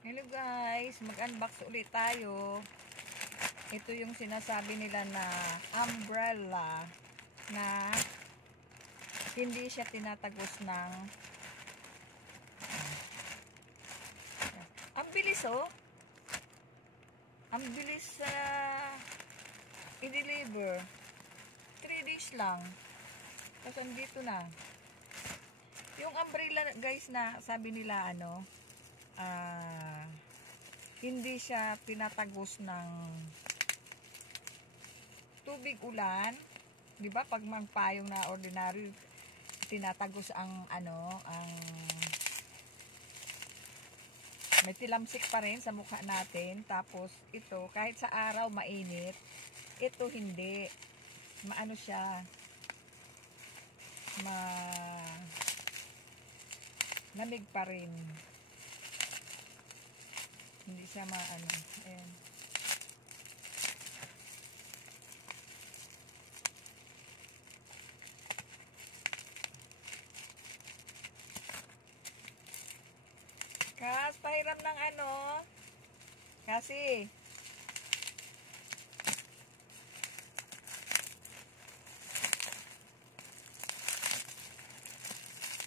Hello guys, mag-unbox ulit tayo. Ito yung sinasabi nila na umbrella na hindi siya tinatagos ng ang bilis oh. Ang bilis i-deliver. 3 days lang. Tapos andito na. Yung umbrella guys na sabi nila hindi siya tinatagos ng tubig ulan, 'di ba? Pag magpayong na ordinary tinatagos ang may tilamsik pa rin sa mukha natin. Tapos ito kahit sa araw mainit, ito hindi. Maano siya, lamig pa rin. Hindi siya ayan. Kas, pahiram ng kasi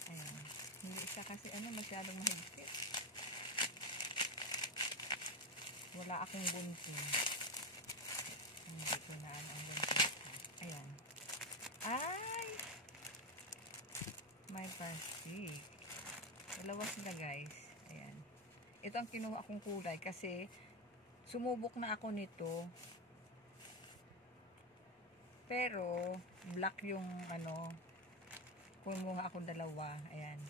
ayan. Hindi siya kasi masyadong mahigpit. Wala akong gunting. Hindi ko na ang gunting. Ayan. Ay! May plastic. Dalawa sila guys. Ayan. Ito ang kinuha kong kulay kasi sumubok na ako nito. Pero black yung kumuha akong dalawa. Ayan.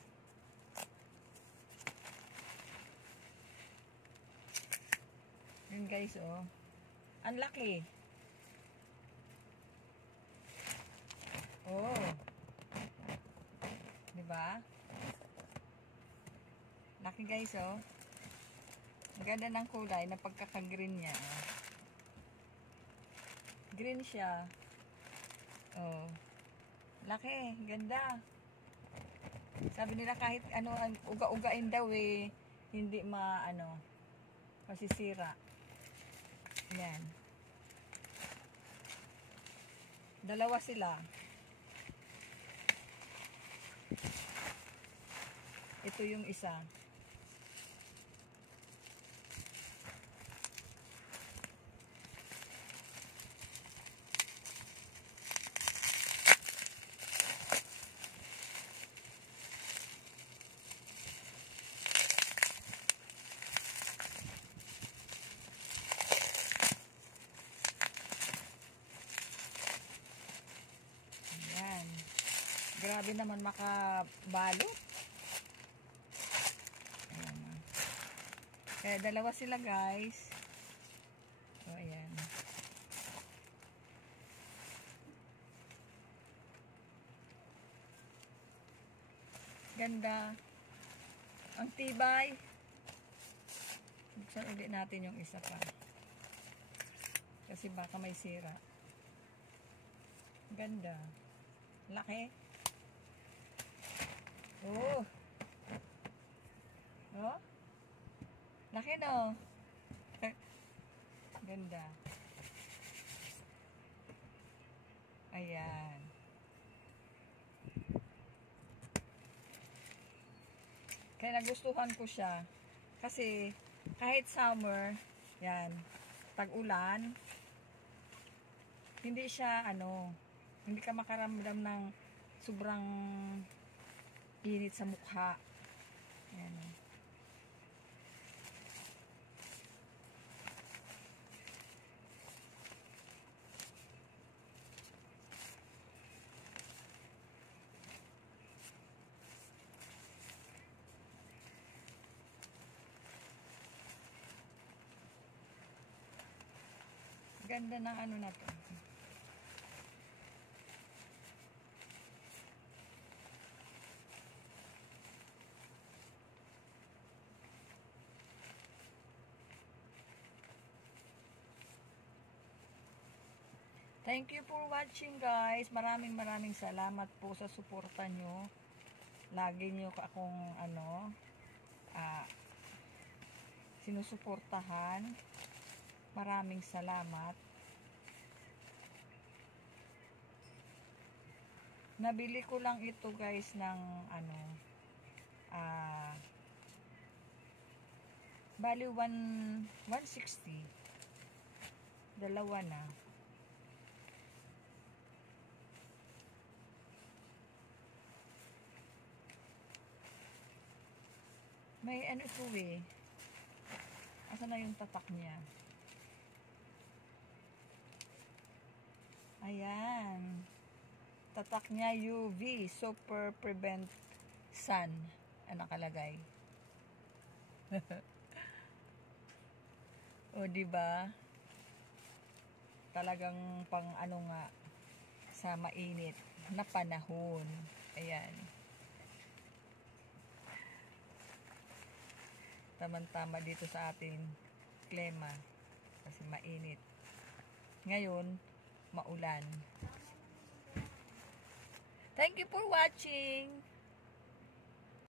Yun guys oh. Ang laki. Oh. Diba? Laki guys oh. Ang ganda ng kulay na pagkaka-green niya. Green siya. Oh. Laki, ganda. Sabi nila kahit uga-ugain daw hindi masisira. Yan. Dalawa sila. Ito yung isa. Ayan. Grabe naman makabalot. Kaya dalawa sila guys. So ayan. Ganda. Ang tibay. Buksan ulit natin yung isa pa. Kasi baka may sira. Ganda. Laki. Oh. Oh. Laki no. Ganda. Ayan. Kaya nagustuhan ko siya. Kasi kahit summer, yan, tag-ulan, hindi siya hindi ka makaramdam ng sobrang init sa mukha. Ayan. Ganda ng na to. Thank you for watching guys. Maraming salamat po sa suporta nyo. Lagi nyo akong sinusuportahan. Maraming salamat. Nabili ko lang ito guys ng bali 160. Dalawa na. May ano ito eh. Asa na yung tatak niya? Ayan. Tatak niya UV, super prevent sun. Ang nakalagay. O diba? Talagang pang ano nga sa mainit na panahon. Ayan. Tamang-tama dito sa atin klima kasi mainit. Ngayon, maulan. Thank you for watching.